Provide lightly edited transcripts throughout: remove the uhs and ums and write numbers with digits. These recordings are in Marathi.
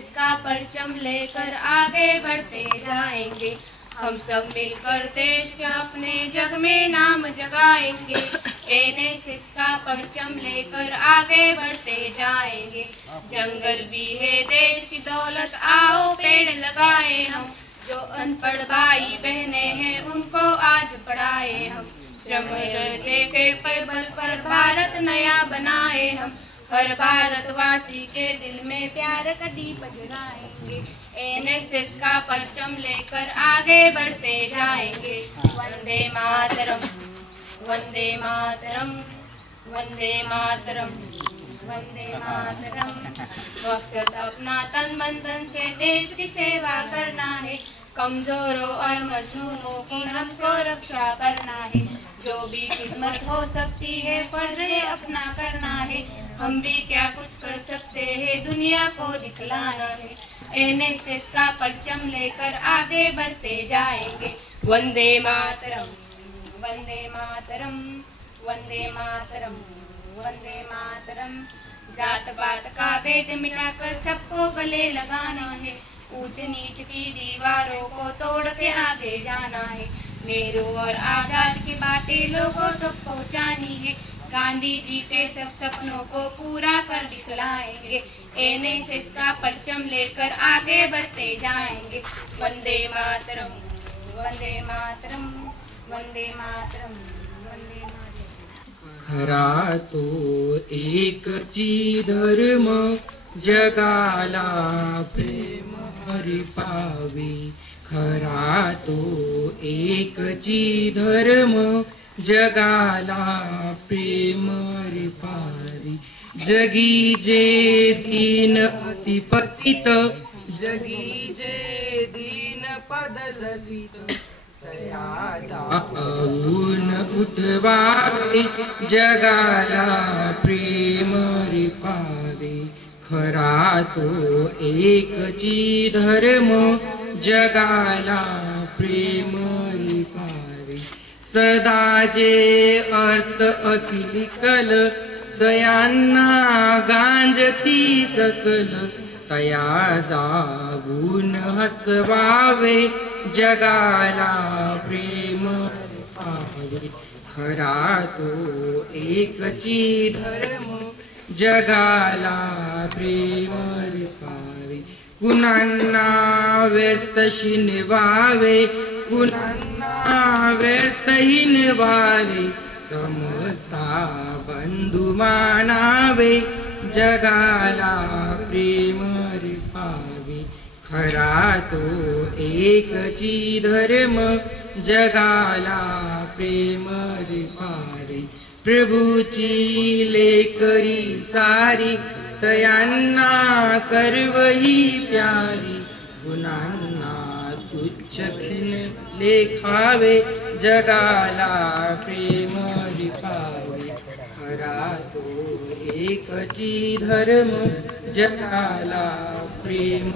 इसका परचम लेकर आगे बढ़ते जाएंगे। हम सब मिलकर देश के अपने जग में नाम जगाएंगे। एनएसएस का परचम लेकर आगे बढ़ते जाएंगे। जंगल भी है देश की दौलत, आओ पेड़ लगाए हम। जो अनपढ़ भाई बहने हैं उनको आज पढ़ाए हम। श्रम के बल पर भारत नया बनाए हम। हर भारतवासी के दिल में प्यार का दीप जलाएंगे। एनएसएस का परचम लेकर आगे बढ़ते जाएंगे। वंदे मातरम, वंदे मातरम, वंदे मातरम, वंदे मातरम। मकसद अपना तन मन धन से देश की सेवा करना है। कमजोरों और मजलूमों की हमको रक्षा करना है। जो भी खिदमत हो सकती है फर्ज है अपना करना है। हम भी क्या कुछ कर सकते हैं, दुनिया को दिखलाना है। एनएसएस का परचम लेकर आगे बढ़ते जाएंगे। वंदे मातरम, वंदे मातरम, वंदे मातरम, वंदे मातरम। जात पात का भेद मिटाकर सबको गले लगाना है। ऊंच नीच की दीवारों को तोड़ के आगे जाना है। नेहरू और आजाद की बातें लोगों तक पहुंचानी है। गांधी जी के सब सपनों को पूरा कर दिखलाएंगे। एनएसएस का परचम लेकर आगे बढ़ते जाएंगे। वंदे मातरम, वंदे मातरम, वंदे मातरम, वंदे मातरम। खरा तो एकची धर्म, जगाला प्रेम हरि पावे। खरा तो एकची धर्म, जगाला प्रेम हरि पावे। जगी जे दीन अति पतित, जगी जे दीन पद ललित। तया जाऊन उठवावे, जगाला प्रेम हरि पावे। खरा तो एकची धर्म, जगाला प्रेम हरि पावे। सदा जे अर्थ अखिल कल, दयांना गांजती सकल। तया जागून हसवावे, जगाला प्रेम पावे। खरा तो एकची धर्म, जगाला प्रेम पावे। कुणांना व्यर्थ शिनवावे, कुणांना व्यर्थ हिनवावे। समस्ता बंधु मानावे, जगाला प्रेम पावे। खरा तो एकची धर्म, जगाला प्रेम पावे। प्रभूची लेकरी सारी, तयांना सर्व ही प्यारी। गुणांना तुच्छ लेखावे, जगाला प्रेम पावे। खरा तो एकची धर्म, जगाला प्रेम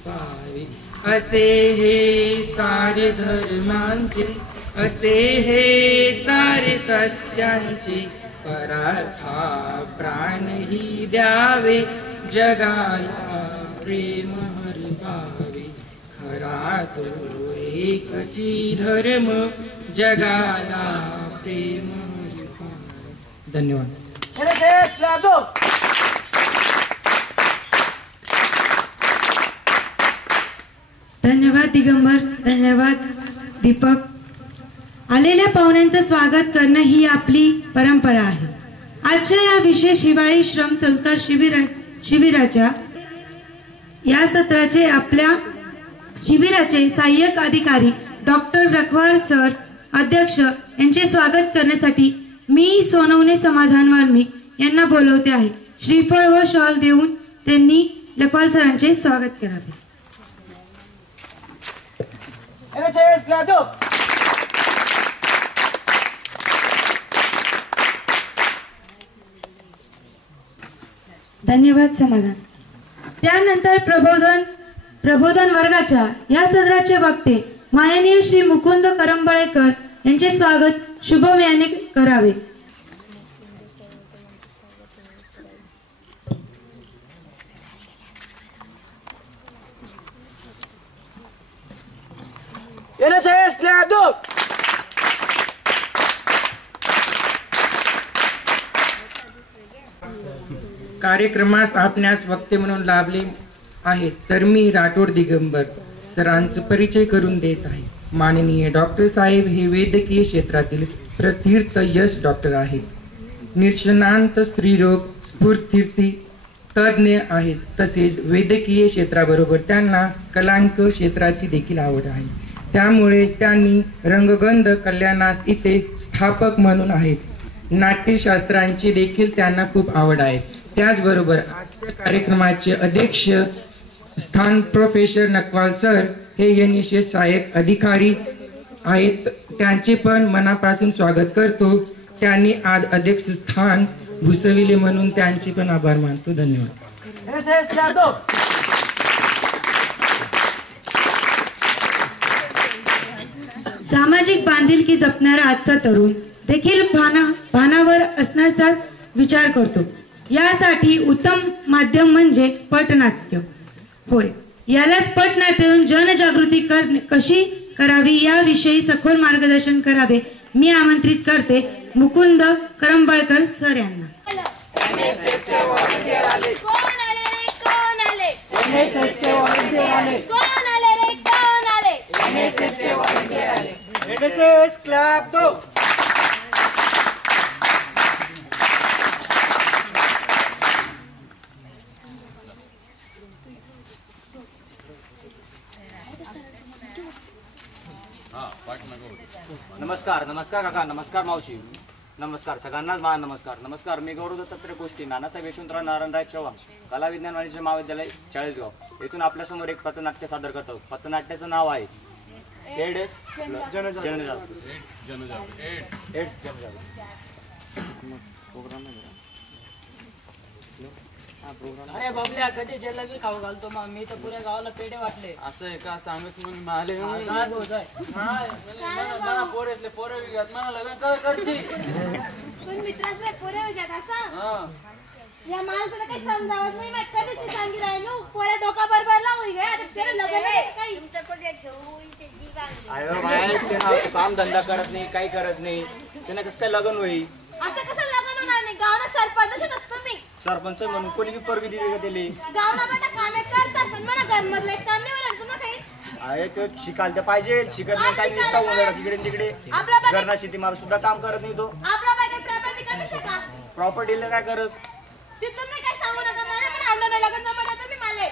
पावे। असे हे सारे धर्मांचे, असे हे सारे सत्यांचे। परार्था प्राण ही द्यावे, जगाला प्रेम हरि पावे। खरा तो एकची धर्म, जगाला प्रेम हरि पावे। धन्यवाद। धन्यवाद दिगंबर, धन्यवाद दीपक। आलेल्या पाहुण्यांचं स्वागत करणं ही आपली परंपरा आहे। आजच्या या विशेष हिवाळी श्रम संस्कार शिबिराच्या या सत्राचे आपल्या शिबिराचे सहाय्यक अधिकारी डॉक्टर रखवार सर अध्यक्ष यांचे स्वागत करण्यासाठी मी सोनवणे समाधान वाल्मिक यांना बोलवते आहे। श्रीफळ व शॉल देऊन त्यांनी रखवार सरांचे स्वागत करावे। धन्यवाद समाधान। त्यानंतर प्रबोधन वर्गाच्या या सत्राचे वक्ते माननीय श्री मुकुंद करंबळेकर यांचे स्वागत शुभम याने करावे। NSS Clap 2. कार्यक्रमास आपणास वक्ते म्हणून लाभले आहेत तर मी राठोड दिगंबर सरांचा परिचय करून देत आहे. माननीय डॉक्टर साहेब हे वैद्यकीय क्षेत्रातील प्रतीर्थ यश डॉक्टर आहेत. निष्णात स्त्रीरोग स्फूर्ती तज्ज्ञ आहेत. तसेच वैद्यकीय क्षेत्राबरोबर त्यांना कलांक क्षेत्राची देखील आवड आहे. त्यामुळे त्यांनी रंगगंध कल्याणास इथे स्थापक म्हणून आहेत. नाट्यशास्त्रांची देखील त्यांना खूप आवड आहे. त्याचबरोबर आजच्या कार्यक्रमाचे अध्यक्ष स्थान प्रोफेसर नकवाल सर हे NSS सहाय्यक अधिकारी आहेत. त्यांचे पण मनापासून स्वागत करतो. त्यांनी आज अध्यक्ष स्थान भूषविले म्हणून त्यांचे पण आभार मानतो. धन्यवाद. NSS Clap 2. सामाजिक बांधिलकी जपणारा आजचा तरुण देखील भानावर असण्याचा विचार करतो. यासाठी उत्तम माध्यम म्हणजे पटनाट्य होय. यालाच पटनाट्यातून जनजागृती कशी करावी याविषयी सखोल मार्गदर्शन करावे मी आमंत्रित करते मुकुंद करंबळकर सर यांना. NSS Clap 2. नमस्कार नमस्कार काका, नमस्कार मावशी, नमस्कार सगळ्यांनाच मा नमस्कार. नमस्कार, मी गौरव दत्तात्रय गोष्टी नानासाहेब यशवंतराव नारायणराव चव्हाण कला विज्ञान वाणिज्य महाविद्यालय चाळीसगाव येथून आपल्यासमोर एक पथनाट्य सादर करतो. पथनाट्याचं नाव आहे एड्स जनजागृती. अरे बाबल्या कधी जलेबी खाऊ घालतो मग मी तर पुऱ्या गावाला पेढे वाटले. असं आहे का? सांगस मग माले काय बोलतोय? मला पोरेतले पोरे विकत मला लग्न कर करते. पण मित्रासले पोरे घेत असा हा या माणसाला काही समजावत नाही. मग कधीच नाही सांगितलं राहिलो पोऱ्या डोका बरोबर लावू गे आता त्याला लग्न नाही काही तुमच्या पोट्या ठेवू ते जीवन अरे बाय, ते काम धंदा करत नाही, काही करत नाही, त्यांना कसं काय लग्न होईल? असं कसं लग्न होणार नाही. गावना सरपंच असतो मी. सरपंच म्हणून कोणी बी पोरगी दिली का त्याला? गावना बेटा कामे करतात पण मला घरमधलं एक काम नाही होणार तुम्हाला काही. अरे तो शिकायला तर पाहिजे, शिकत नाही, काय नुसता उन्हाळा तिकडे तिकडे आपला बाई- घरना शेती माल सुद्धा काम करत नाही तो. आपला बाय काय प्रॉपर्टी कमी शका प्रॉपर्टीला काय करस? ते तुम्ही काय सांगू नका मला पण आणलं नाही लग्न जमणार तुम्ही मला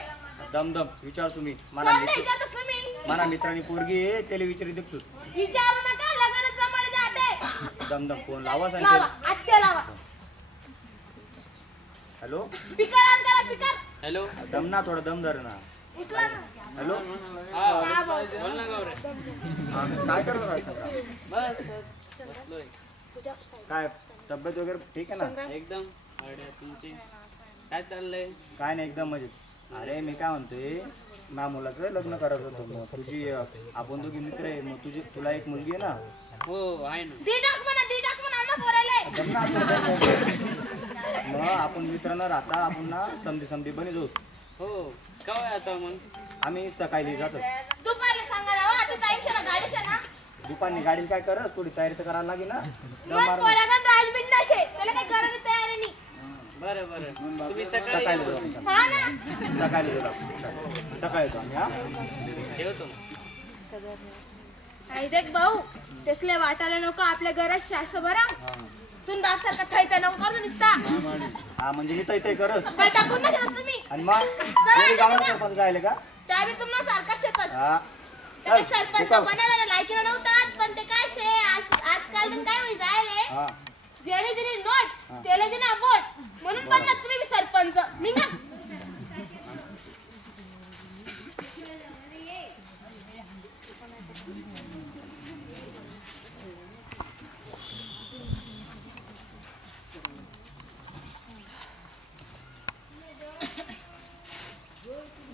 दमदम विचार तुम्ही कोण नाही मित्र विचारतच तुम्ही मला मित्रांनी पोरगी आहे त्याला विचारित तू. विचारू नका लग्न जमणार जाते. दमदम फोन लावा लावा सांगते. आत्या लावा. हॅलो, पिकर ऑन करा पिकर. हॅलो दम ना, थोडा दम धर ना. उचला ना. हॅलो, हा बोल ना गौरे. काय करतो राव सगळा? बस बसलोय काय तब्येत वगैरे ठीक आहे ना? एकदम. अरे तुमची काय चाललंय? काय नाही, एकदम मजेत. अरे मी काय म्हणतोय, माझ्या मुलाचं लग्न करायचं होतं. मग तुझी आपण दोघी मित्र आहे, मग तुला एक मुलगी आहे ना? हो आहे ना. दी टाक म्हणा ना पोराले. दम ना आपलं. मग आपण मित्रांना राहता आपण ना समधी बनी जाऊ. हो काय आता मग? आम्ही सकाळी जातो. दुपारला सांगा ना आता टाइमच्या ना गाडीच्या ना. दुपारनी गाडीला काय करस, थोडी तयारी तर करायला लागेल ना. दम मग मार. पोरागण राजबिंडाशे त्याला काही करायची तयारी नाही. बरं बरं तुम्ही सकाळी सकाळी जाऊ आपण. हा ना सकाळी जाऊ आपण. सकाळी येतो आम्ही. हा ठेवतो. आई देख भाऊ तेसले वाटायला नको आपल्या घरात शास बरा. तुम्ही बाप सारखा थैता नको करू दिसता. हा म्हणजे मी तर करस. काय टाकून नाही शकत तुम्ही. आणि मग कोणी गावाला सरपंच राहिले का? त्या बी तुम्हाला सारखा शेतच. हा ते सरपंच बनायला लायकीला नव्हतात पण ते काय शे आजकाल तर काय होई जायले. हा ज्याने दिली नोट त्याला दिना बोट म्हणून बनलात तुम्ही बी सरपंच निघा.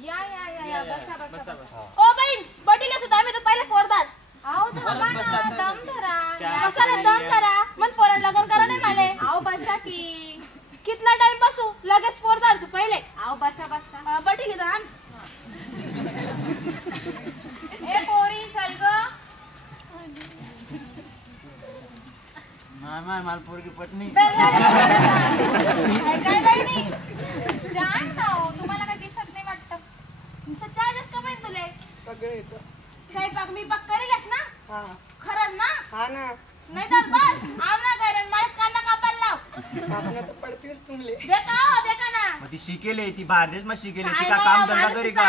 या बसा बसा. ओ बहीण बडीला सुद्धा आम्ही तो पहिले पोरदार. आओ थांबा ना दम धरा. बसायला दम करा मन पोरण लग्न करा नाही माले. आओ बसा की. कितला टाइम बसू लगेच पोरदार तू पहिले. आओ बसा बटी घेतो आण. ए पोरी चल ग. मला पोरगी पटणी. शांत हो, तुम्हाला काही दिसत नाही वाटतं. सच्चा जास्त पाहिजे तुले सगळे येतं. स्वयंपाक मी पक करेलच ना हा खरंच ना हा ना नाही तर बस आमना करेन मलाच कांदा कापायला लाव आपण आता पडतीस तुमले. देखा ना मग ती शिकेले, ती बाहेर देश मध्ये शिकेले, ती का काम धंदा करी का?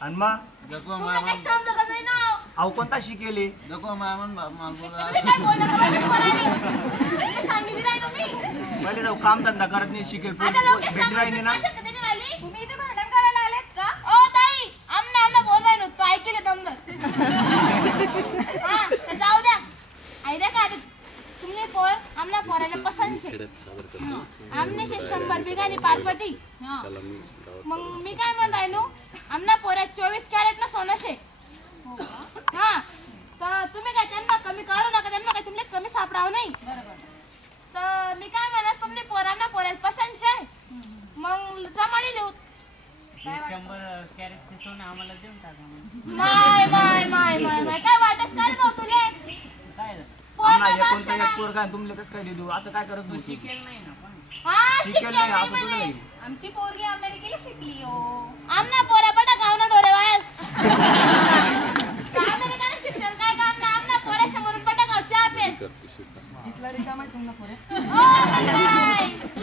आणि मग नको तुला काही समजत नाही ना अहो कोणता शिकेले? नको मामन मला बोला. तुम्ही काय बोलला का माझ्या पोराने? सांगितलं नाही तुम्ही पहिले जाऊ काम धंदा करत नाही, शिकेल आता लोक भेट राहिली ना. तुम्ही इथे भांडण करायला आलेत का? ओ ताई आमना बोलवाय ना तू ऐकले दमदर हा तर जाऊ द्या आई देखा आता तुमने पोर आमना पोराला पसंत छे आमने से 100 बिघानी पारपटी मग मी काय म्हण राहिलो आमना पोरा 24 कॅरेट ना सोनं शे हा तर तुम्ही काय त्यांना कमी काढू नका त्यांना काय तुमले कमी सापडाव नाही तर मी काय म्हणस तुमने पोरांना पोराला पसंत छे मग जमाडी लिहू 100 कॅरेटचे सोनं आम्हाला देऊन टाका. माय काय वाटस काय भाऊ तुले काय आम्हाला एकोणता एक पोरगा आणि तुमले कसं काय देऊ? असं काय करत होती? शिकेल नाही ना पण. हा शिकेल नाही असं तुला नाही. आमची पोरगी अमेरिकेला शिकली हो. आमना पोरा बटा गावना डोरे वायल अमेरिकाने शिक्षण काय काम ना आमना पोरा समोरून बटा गाव चहा पेस इथला रिकामा आहे तुमना पोरे. O by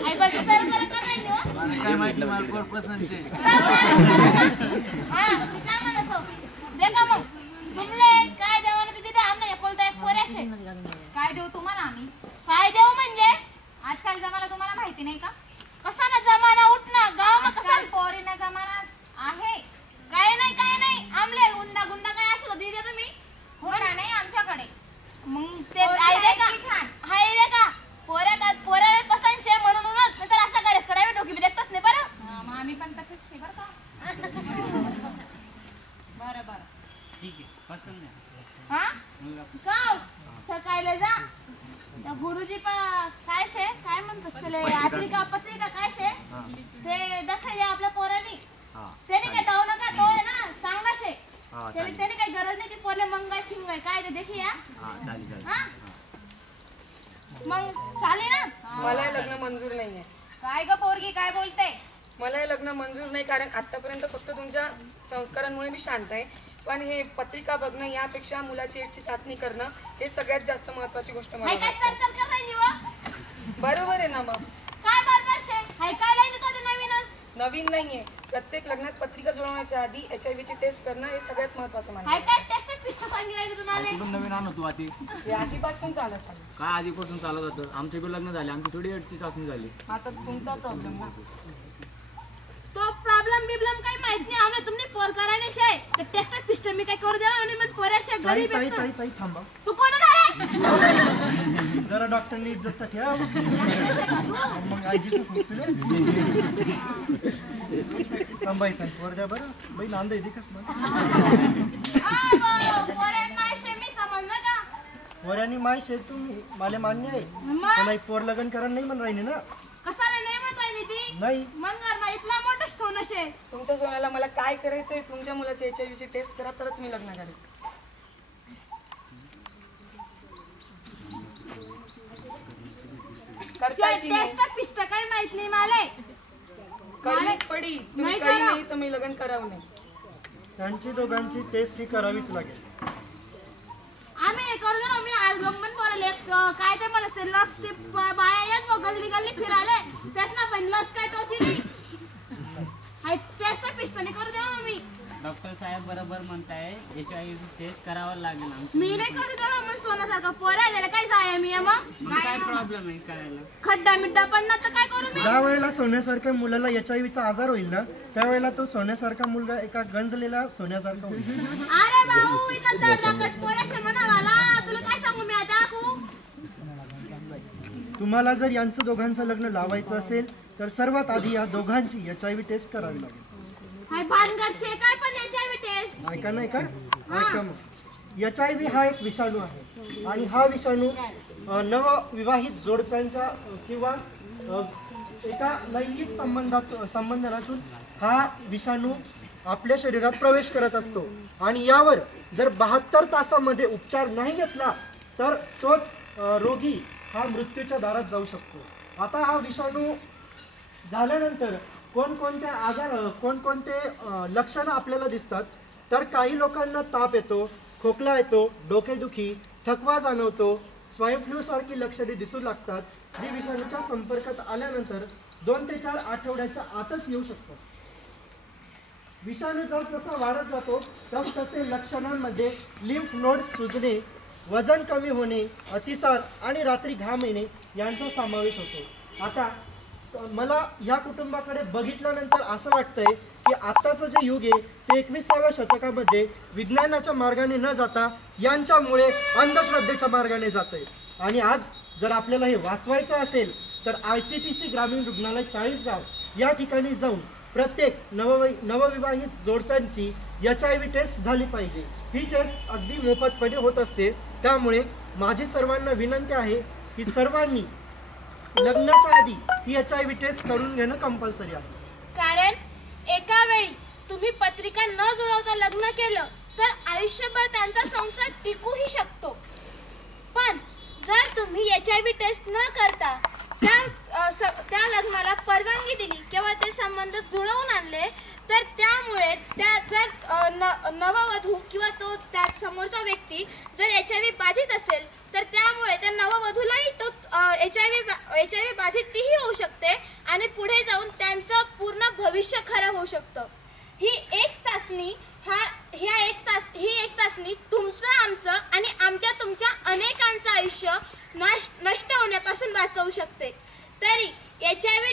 I bus sir कर नाही हो मला काय माहिती मला पोर पसंत आहे. हा ती काय म्हणसो देखा मग तुमले काय देवाने ते दिले आमना एकोलता एक पोरा शे काय देऊ तुम्हाला आम्ही? काय देऊ म्हणजे आजकाल जमाना तुम्हाला माहिती नाही का? कसा ना जमाना उठना गाव मग कसा आजकाल पोरीना जमाना आहे. काय नाही आमले उंडा गुंडा काय असो दिले तुम्ही होणार नाही आमच्याकडे. मग ते पोरगी आई आहे देखा की छान? हाय देखा पोरा पसंत शे म्हणून उनत नंतर असा करेस करावे डोकी मी देखतच नाही बरं हा, मग आम्ही पण तसेच शिबर का? बरं ठीक आहे पसंत आहे. हा गाव सकाळला जा त्या गुरुजी काय शे काय म्हणतोस त्याला पत्रिका काय शे ते दाखवले आपल्या पोरांनी हा त्याने काय जाऊ नका तो आहे ना चांगला शे हा त्याने काही गरज नाही की पोरले मंगाय ठिंगाय काय ते देखी या हा चालेल हा मग चालेल ना मला हे लग्न मंजूर नाहीये. काय ग पोरगी काय बोलते? मला हे लग्न मंजूर नाही कारण आतापर्यंत फक्त तुमच्या संस्कारांमुळे मी शांत आहे. पण हे पत्रिका बघणं यापेक्षा मुलाची एजची चाचणी करणं हे सगळ्यात जास्त महत्वाची गोष्ट मला हाय काय वाटते. चरचर कर राहिली व बरोबर आहे ना मग. काय बरोबर शे हाय काय लाईन तो नवीनच नवीन नाहीये. प्रत्येक लग्नात पत्रिका जुळवण्याच्या आधी HIV ची टेस्ट करणं हे सगळ्यात महत्वाचं हाय मानलं. काय टेस्ट पिस्त सांगितलं राहिली तुम्हाला कुठून नवीन आणू तू आधी? हे आधीपासून चालत आलं. काय आधीपासून चालत होतं? आमचे बी लग्न झाले, आमची थोडी एडची चाचणी झाली. आता तुमचा प्रॉब्लेम ना. तो प्रॉब्लेम बिब्लेम काही माहित नाही आम्हाला तुम्ही पोर कराने शे तर टेस्ट पिस्ट मी काय करू देवा आणि मग पोराशे गरीब ताई आहेत ताई ना. ताई थांबा तू कोण आहे जरा डॉक्टरनी इज्जत तर ठेवा मग आई दिसत नाही तुला संभाई सांग पोर द्या बरं बाई नांद येते कस पोऱ्यानी माय शे तुम्ही मला मान्य आहे पण आई पोर लग्न करा नाही म्हण राहिली ना कसाला नाही म्हणत राहिली ती नाही मंगार ना इथला मोठा सोनं शे तुमच्या सोन्याला मला काय करायचंय तुमच्या मुलाची HIV ची टेस्ट करा तरच मी लग्न करेन. करताय की नाही? टेस्ट पिस्ट काही माहित नाही मला करलीच पडी तुम्ही नाही काही करा. नाही तर मी लग्न करावं नाही. त्यांची दोघांची टेस्ट ही करावीच लागेल आम्ही हे करू दे ना मी आज गंमत पोरले काय ते मला से लस ते बाया येत व गल्ली गल्ली फिराले त्याच ना पण लस काय टोची नाही हाय टेस्ट पिस्ट नाही करू दे मी डॉक्टर साहेब बरोबर म्हणताय HIV टेस्ट करावं लागेल आमचं. मी नाही करू दे मग सोन्यासारखं पोरा द्यायला काय जाय मी मग काय प्रॉब्लेम आहे करायला? खड्डा मिड्डा पडणार तर काय करू मी ज्या वेळेला सोन्यासारख्या मुलाला HIV चा आजार होईल ना त्यावेळेला तो सोन्यासारखा मुलगा एका गंजलेला सोन्यासारखा होईल अरे भाऊ इथं दडदाकट पोराशे म्हणाला तुला काय सांगू मी आता आखू तुम्हाला जर यांचं दोघांचं लग्न लावायचं असेल तर सर्वात आधी या दोघांची HIV टेस्ट करावी लागेल. हाय भानगड शे काय पण याच्या टेस्ट ऐका नाही का ऐका मग HIV हा एक विषाणू आहे आणि हा विषाणू नवविवाहित जोडप्यांच्या किंवा एका लैंगिक संबंधातून हा विषाणू आपल्या शरीरात प्रवेश करत असतो आणि यावर जर 72 तासामध्ये उपचार नाही घेतला तर तोच रोगी हा मृत्यूच्या दारात जाऊ शकतो. आता हा विषाणू झाल्यानंतर कोणकोणते लक्षणं आपल्याला दिसतात, तर काही लोकांना ताप येतो, खोकला येतो, डोकेदुखी, थकवा जाणवतो, स्वाईन फ्लू सारखी लक्षणे दिसू लागतात, जी विषाणूच्या संपर्कात आल्यानंतर 2 ते 4 आठवड्याच्या आतच येऊ शकतात. विषाणू जसजसा वाढत जातो तसतसे लक्षणांमध्ये लिम्फ नोड्स सुजणे, वजन कमी होणे, अतिसार आणि रात्री घाम येणे यांचा समावेश होतो. आता मला या कुटुंबाकडे बघितल्यानंतर असं वाटतंय की आत्ताचं जे युग आहे ते 21व्या शतकामध्ये विज्ञानाच्या मार्गाने न जाता यांच्यामुळे अंधश्रद्धेच्या मार्गाने जातंय. आणि आज जर आपल्याला हे वाचवायचं असेल तर ICTC ग्रामीण रुग्णालय 40गाव या ठिकाणी जाऊन प्रत्येक नवविवाहित जोडप्यांची HIV टेस्ट झाली पाहिजे. ही टेस्ट अगदी मोफतपणे होत असते. त्यामुळे माझी सर्वांना विनंती आहे की सर्वांनी लग्नाच्या आधी ही HIV टेस्ट करून घेणं कंपल्सरी आहे. कारण एका वेळी तुम्ही पत्रिका न जुळवता लग्न केलं तर आयुष्यभर त्यांचा संसार टिकूही शकतो. पण जर तुम्ही HIV टेस्ट न करता त्या लग्नाला परवानगी दिली किंवा ते संबंध जुळवून आणले तर त्यामुळे नववधू किंवा त्या समोरचा व्यक्ती जर HIV बाधित असेल तर त्यामुळे त्या नववधूलाही तो HIV बाधित तीही होऊ शकते आणि पुढे जाऊन त्यांचं पूर्ण भविष्य खराब होऊ शकतं. ही एक चाचणी तुमचं, आमचं आणि आमच्या तुमच्या अनेकांचं आयुष्य नष्ट होण्यापासून वाचवू शकते. तरी HIV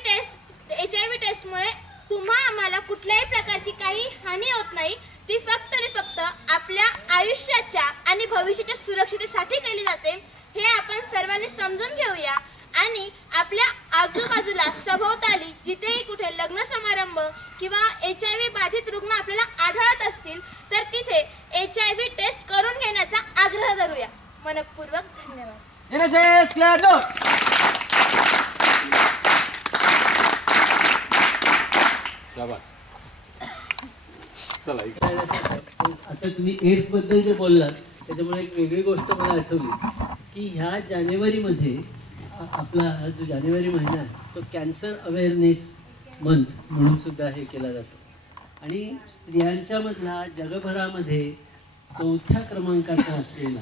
टेस्टमुळे तुम्हा आम्हाला कुठल्याही प्रकारची काही हानी होत नाही. ती फक्त आणि फक्त आपल्या आयुष्याच्या आणि भविष्याच्या सुरक्षिततेसाठी केली जाते. हे आपण सर्वांनी समजून घेऊया आणि आपल्या आजूबाजूला सभोवताली जिथेही कुठे लग्न समारंभ किंवा HIV बाधित रुग्ण आपल्याला आढळत असतील तर तिथे HIV टेस्ट करून घेण्याचा आग्रह धरूया. मनपूर्वक धन्यवाद. आता तुम्ही एड्स बद्दल जे बोललात त्याच्यामुळे एक वेगळी गोष्ट मला आठवली की ह्या जानेवारीमध्ये आपला हा जो जानेवारी महिना आहे तो कॅन्सर अवेअरनेस मंथ म्हणून सुद्धा हे केला जातो. आणि स्त्रियांच्या मधला जगभरामध्ये 4थ्या क्रमांकाचा असलेला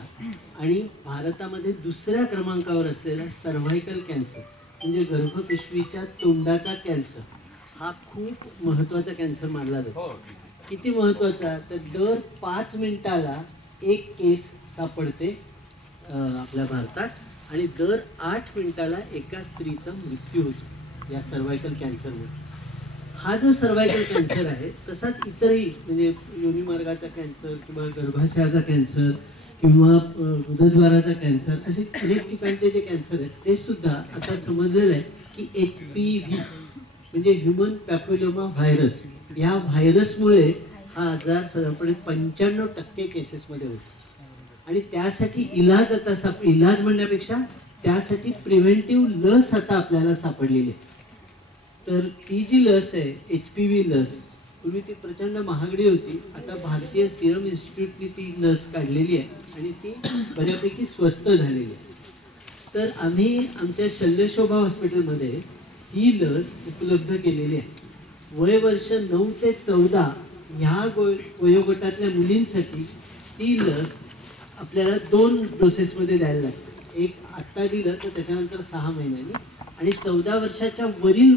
आणि भारतामध्ये 2ऱ्या क्रमांकावर असलेला सर्व्हायकल कॅन्सर म्हणजे गर्भपिशवीच्या तोंडाचा कॅन्सर हा खूप महत्त्वाचा कॅन्सर मानला जातो. किती महत्त्वाचा तर दर 5 मिनिटाला एक केस सापडते आपल्या भारतात आणि दर 8 मिनिटाला एका स्त्रीचा मृत्यू होतो या सर्व्हायकल कॅन्सरमुळे. हा जो सर्व्हायकल कॅन्सर आहे तसाच इतरही म्हणजे योनिमार्गाचा कॅन्सर किंवा गर्भाशयाचा कॅन्सर किंवा उदरद्वाराचा कॅन्सर असे अनेक ठिकाणचे जे कॅन्सर आहेत ते सुद्धा आता समजलेलं आहे की HPV म्हणजे ह्युमन पॅपिलोमा व्हायरस या व्हायरसमुळे हा आजार साधारणपणे 95% केसेसमध्ये होतो. आणि त्यासाठी इलाज म्हणण्यापेक्षा त्यासाठी प्रिव्हेंटिव्ह लस आता आपल्याला सापडलेली आहे. तर ती जी लस आहे HPV लस पूर्वी ती प्रचंड महागडी होती. आता भारतीय सिरम इन्स्टिट्यूटने ती लस काढलेली आहे आणि ती बऱ्यापैकी स्वस्त झालेली आहे. तर आम्ही आमच्या शल्यशोभा हॉस्पिटलमध्ये ही लस उपलब्ध केलेली आहे. वयवर्ष 9 ते 14 ह्या वयोगटातल्या मुलींसाठी ती लस आपल्याला 2 डोसेसमध्ये द्यायला लागते. एक आत्ता दिलं तर त्याच्यानंतर 6 महिन्यांनी आणि 14 वर्षाच्या वरील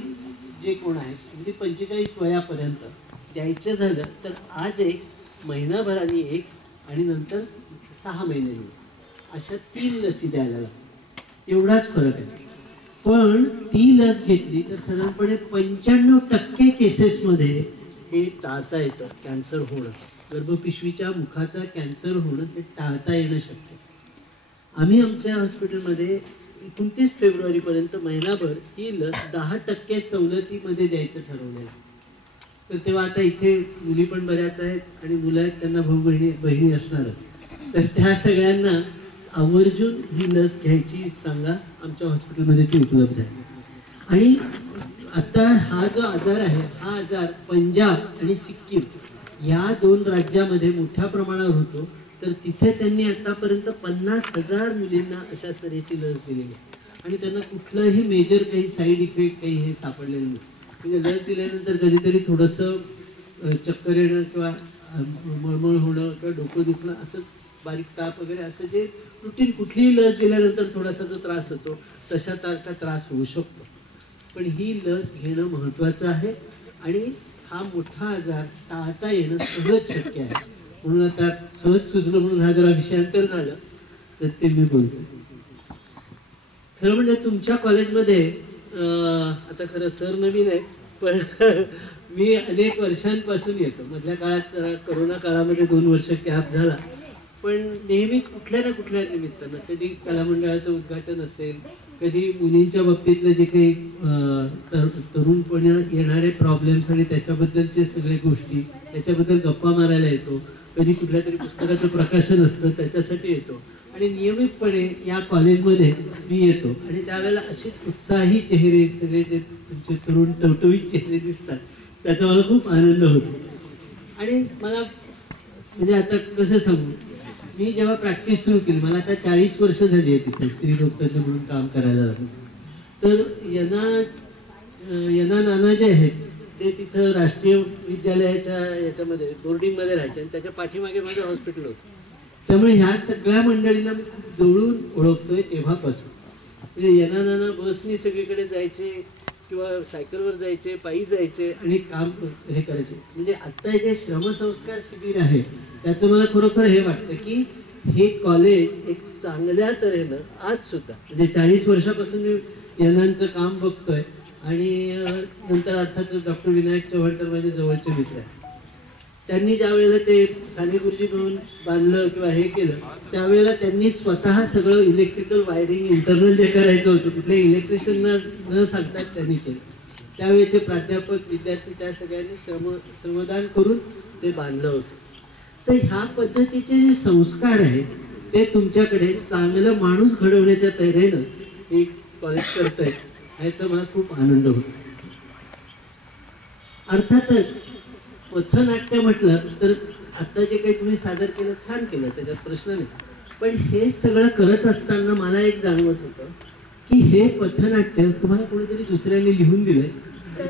जे कोण आहेत अगदी 45 वयापर्यंत द्यायचं झालं तर आज एक, महिनाभराने एक आणि नंतर 6 महिन्यांनी अशा 3 लसी द्यायला लागतात. एवढाच फरक आहे. पण ती लस घेतली तर साधारणपणे 95% केसेसमध्ये हे टाळता येतं कॅन्सर होणं. गर्भपिशवीच्या मुखाचा कॅन्सर होणं ते टाळता येणं शक्य. आम्ही आमच्या हॉस्पिटलमध्ये 29 फेब्रुवारीपर्यंत महिनाभर ही लस 10% सवलतीमध्ये द्यायचं ठरवलेलं. तर तेव्हा आता इथे मुली पण बऱ्याच आहेत आणि मुलं आहेत त्यांना भाऊ बहिणी असणारच. तर त्या सगळ्यांना आवर्जून ही लस घ्यायची सांगा. आमच्या हॉस्पिटलमध्ये ती उपलब्ध आहे. आणि आता हा जो आजार आहे हा आजार पंजाब आणि सिक्कीम या 2 राज्यामध्ये मोठ्या प्रमाणावर होतो. तर तिथे त्यांनी आतापर्यंत 50,000 मुलींना अशा तऱ्हेची लस दिलेली आहे आणि त्यांना कुठलंही मेजर काही साईड इफेक्ट काही हे सापडलेलं नाही. म्हणजे लस दिल्यानंतर कधीतरी थोडंसं चक्कर येणं किंवा मळमळ होणं किंवा डोकं दुखणं असं बारीक ताप वगैरे असं जे रुटीन कुठलीही लस दिल्यानंतर थोडासा जो त्रास होतो तशा त्रास होऊ शकतो. पण ही लस घेणं महत्त्वाचं आहे आणि हा मोठा आजार टाळता येणं सहज शक्य आहे. म्हणून आता सहज सुचलं म्हणून हा जरा विषयांतर झालं तर ते मी बोलतो. खरं म्हणजे तुमच्या कॉलेजमध्ये आता खरं सर नवीन आहे पण मी अनेक वर्षांपासून येतो. मधल्या काळात जरा करोना काळामध्ये 2 वर्ष गॅप झाला पण नेहमीच कुठल्या ना कुठल्या निमित्तानं कधी कलामंडळाचं उद्घाटन असेल, कधी मुलींच्या बाबतीतले जे काही तरुणपणात येणारे प्रॉब्लेम्स आणि त्याच्याबद्दलचे सगळे गोष्टी त्याच्याबद्दल गप्पा मारायला येतो, कधी कुठल्या तरी पुस्तकाचं प्रकाशन असतं त्याच्यासाठी येतो आणि नियमितपणे या कॉलेजमध्ये मी येतो आणि त्यावेळेला अशीच उत्साही चेहरे सगळे जे तुमचे तरुण टवटवीत चेहरे दिसतात त्याचा मला खूप आनंद होतो. आणि मला म्हणजे आता कसं सांगू, मी जेव्हा प्रॅक्टिस सुरू केली मला आता 40 वर्ष झाली आहे तिथे स्त्री डॉक्टरचं म्हणून काम करायला लागलं. तर यांना नाना जे आहेत ते तिथं राष्ट्रीय विद्यालयाच्या याच्यामध्ये बोर्डिंगमध्ये राहायचे आणि त्याच्या पाठीमागे माझं हॉस्पिटल होतं. त्यामुळे ह्या सगळ्या मंडळींना मी खूप जवळून ओळखतोय तेव्हापासून. म्हणजे यांना नाना बसनी सगळीकडे जायचे किंवा सायकलवर जायचे, पायी जायचे आणि काम हे करायचे. म्हणजे आत्ता जे श्रमसंस्कार शिबिर आहे त्याचं मला खरोखर हे वाटतं की हे कॉलेज एक चांगल्या तऱ्हेनं आज सुद्धा म्हणजे 40 वर्षापासून मी यांचं काम बघतोय आणि नंतर अर्थातच डॉक्टर विनायक चव्हाणकर माझे जवळचे मित्र आहेत. त्यांनी ज्या वेळेला ते साने गुरुजी भवन बांधलं किंवा हे केलं त्यावेळेला त्यांनी स्वतः सगळं इलेक्ट्रिकल वायरिंग इंटरनल जे करायचं होतं कुठल्या इलेक्ट्रिशियनना न सांगता त्यांनी केलं. त्यावेळेचे प्राध्यापक विद्यार्थी त्या सगळ्यांनी श्रमदान करून ते बांधलं होतं. तर ह्या पद्धतीचे जे संस्कार आहेत ते तुमच्याकडे चांगलं माणूस घडवण्याच्या तऱ्हेनं एक कॉलेज करतंय ह्याचा मला खूप आनंद होतो. अर्थातच पथनाट्य म्हटलं तर आता जे काही तुम्ही सादर केलं छान केलं त्याच्यात प्रश्न नाही. पण हे सगळं करत असताना मला एक जाणवत होतं की हे पथनाट्य तुम्हाला कोणीतरी दुसऱ्याने लिहून दिलंय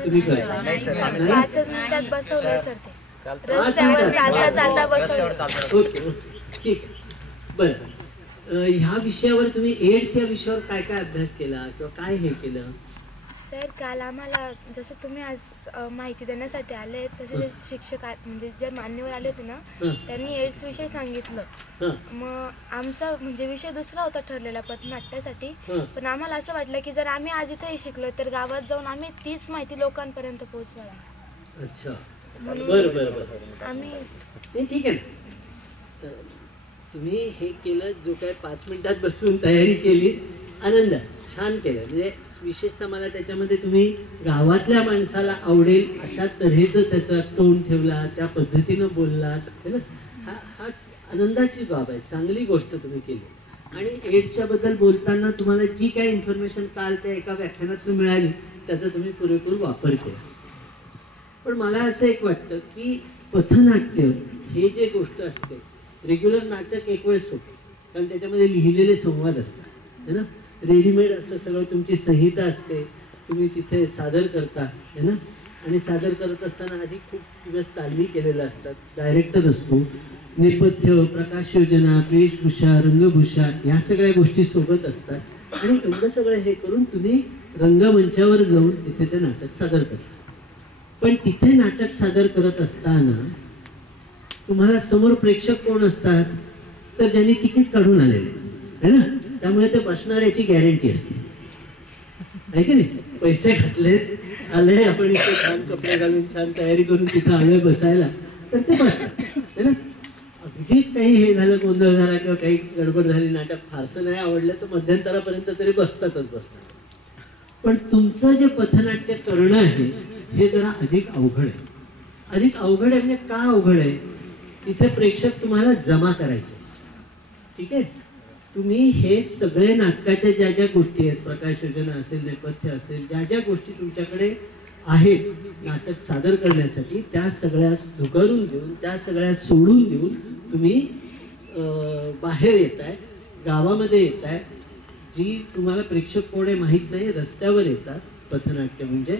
तुम्ही काय ओके ठीक आहे बरं. ह्या विषयावर तुम्ही एड्स या विषयावर काय काय अभ्यास केला किंवा काय हे केलं? सर काल आम्हाला जसं तुम्ही आज माहिती देण्यासाठी आले तसे शिक्षक म्हणजे जे मान्यवर आले होते ना त्यांनी एड्स विषयी सांगितलं. मग आमचा म्हणजे विषय दुसरा होता ठरलेला पथनाट्यासाठी पण आम्हाला असं वाटलं की जर आम्ही आज इथे शिकलो तर गावात जाऊन आम्ही तीच माहिती लोकांपर्यंत पोहोचवायला. अच्छा बरं आम्ही ठीक आहे ना. तुम्ही हे केलं जो काय 5 मिनिटात बसून तयारी केली आनंद छान केलं. म्हणजे विशेषतः मला त्याच्यामध्ये तुम्ही गावातल्या माणसाला आवडेल अशा तऱ्हेचं त्याचा टोन ठेवला, त्या पद्धतीनं बोललात है ना. हा आनंदाची बाब आहे, चांगली गोष्ट तुम्ही केली. आणि एड्सच्या बद्दल बोलताना तुम्हाला जी काही इन्फॉर्मेशन काल त्या एका व्याख्यानातून मिळाली त्याचा तुम्ही पुरेपूर वापर केला. पण मला असं एक वाटतं की पथनाट्य हे जे गोष्ट असते रेग्युलर नाटक एक वेळेस होतं कारण त्याच्यामध्ये लिहिलेले संवाद असतात है ना. रेडीमेड असं सगळं तुमची संहिता असते, तुम्ही तिथे सादर करता है ना. आणि सादर करत असताना आधी खूप दिवस तालमी केलेल्या असतात, डायरेक्टर असतो, नेपथ्य, प्रकाश योजना, वेशभूषा, रंगभूषा या सगळ्या गोष्टी सोबत असतात आणि एवढं सगळं हे करून तुम्ही रंगमंचावर जाऊन तिथे ते नाटक सादर करता. पण तिथे नाटक सादर करत असताना तुम्हाला समोर प्रेक्षक कोण असतात तर ज्यांनी तिकीट काढून आलेले है ना. त्यामुळे ते बसणाऱ्याची गॅरंटी असते आहे की नाही. पैसे घातले आले आपण इथे छान कपडे घालून छान तयारी करून तिथं आलोय बसायला तर ते बसतात है ना. अगदीच काही हे झालं गोंधळ झाला किंवा काही गडबड झाली नाटक फारसं नाही आवडलं तर मध्यंतरापर्यंत तरी बसतात. पण तुमचं जे पथनाट्य करणं आहे हे जरा अधिक अवघड आहे. अधिक अवघड आहे म्हणजे का अवघड आहे, तिथे प्रेक्षक तुम्हाला जमा करायचे ठीक आहे. तुम्ही हे सगळे नाटकाच्या ज्या ज्या गोष्टी आहेत, प्रकाश योजना असेल, नेपथ्य असेल, ज्या ज्या गोष्टी तुमच्याकडे आहेत नाटक सादर करण्यासाठी त्या सगळ्या झुगारून देऊन त्या सगळ्या सोडून देऊन तुम्ही बाहेर येत आहे, गावामध्ये येत आहे, जी तुम्हाला प्रेक्षक कोण आहे माहीत नाही, रस्त्यावर येतात. पथनाट्य म्हणजे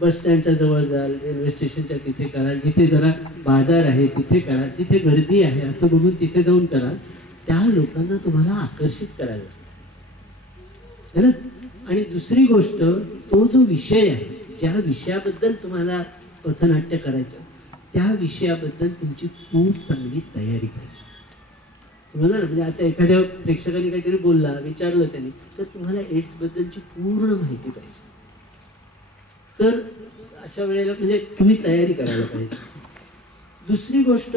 बस स्टँडच्या जवळ जाल, रेल्वे स्टेशनच्या तिथे कराल, जिथे जरा बाजार आहे तिथे कराल, जिथे गर्दी आहे असं बघून तिथे जाऊन कराल. त्या लोकांना तुम्हाला आकर्षित करायला है ना. आणि दुसरी गोष्ट, तो जो विषय आहे, ज्या विषयाबद्दल तुम्हाला पथनाट्य करायचं, त्या विषयाबद्दल तुमची खूप चांगली तयारी पाहिजे. तुम्हाला म्हणजे आता एखाद्या प्रेक्षकाने काहीतरी बोलला, विचारलं त्यांनी, तर तुम्हाला एड्स बद्दलची पूर्ण माहिती पाहिजे. तर अशा वेळेला म्हणजे तुम्ही तयारी करायला पाहिजे. दुसरी गोष्ट,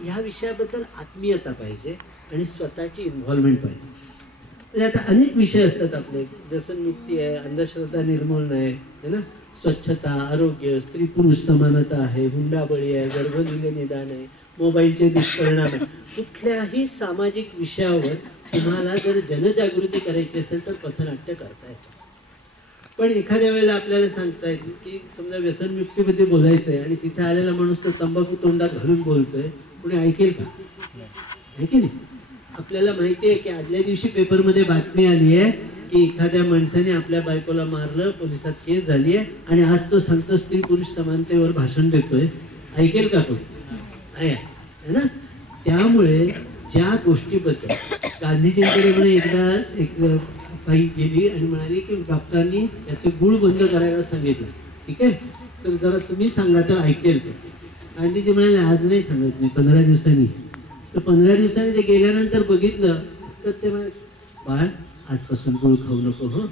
ह्या विषयाबद्दल आत्मीयता पाहिजे आणि स्वतःची इन्व्हॉल्वमेंट पाहिजे. म्हणजे आता अनेक विषय असतात आपले, व्यसनमुक्ती आहे, अंधश्रद्धा निर्मूलन आहे ना, स्वच्छता, आरोग्य, स्त्री पुरुष समानता आहे, हुंडाबळी आहे, गर्भलिंग निदान आहे, मोबाईलचे दुष्परिणाम आहे. कुठल्याही सामाजिक विषयावर तुम्हाला जर जनजागृती करायची असेल तर पथनाट्य करता येतं. पण एखाद्या वेळेला आपल्याला सांगता येईल की समजा व्यसनमुक्तीबद्दल बोलायचं आहे आणि तिथे आलेला माणूस तो तंबाखू तोंडात घालून बोलतोय, कुणी ऐकेल का? ऐकेल नाही. आपल्याला माहिती आहे की आदल्या दिवशी पेपरमध्ये बातमी आली आहे की एखाद्या माणसाने आपल्या बायकोला मारलं, पोलिसात केस झाली आहे, आणि आज तो सांगतो स्त्री पुरुष समानतेवर भाषण देतोय. ऐकेल का तो? आहे ना. त्यामुळे ज्या गोष्टीबद्दल गांधीजींकडे म्हणे एकदा एक बाई गेली आणि म्हणाली की डॉक्टरांनी याचे गुळ बंद करायला सांगितलं, ठीक आहे, तर जरा तुम्ही सांगा तर ऐकेल तो. गांधीजी म्हणाले आज नाही सांगत मी, 15 दिवसांनी. तर 15 दिवसांनी ते गेल्यानंतर बघितलं तर ते म्हणाले बाळ आजपासून गुळ खाऊ नको. हो,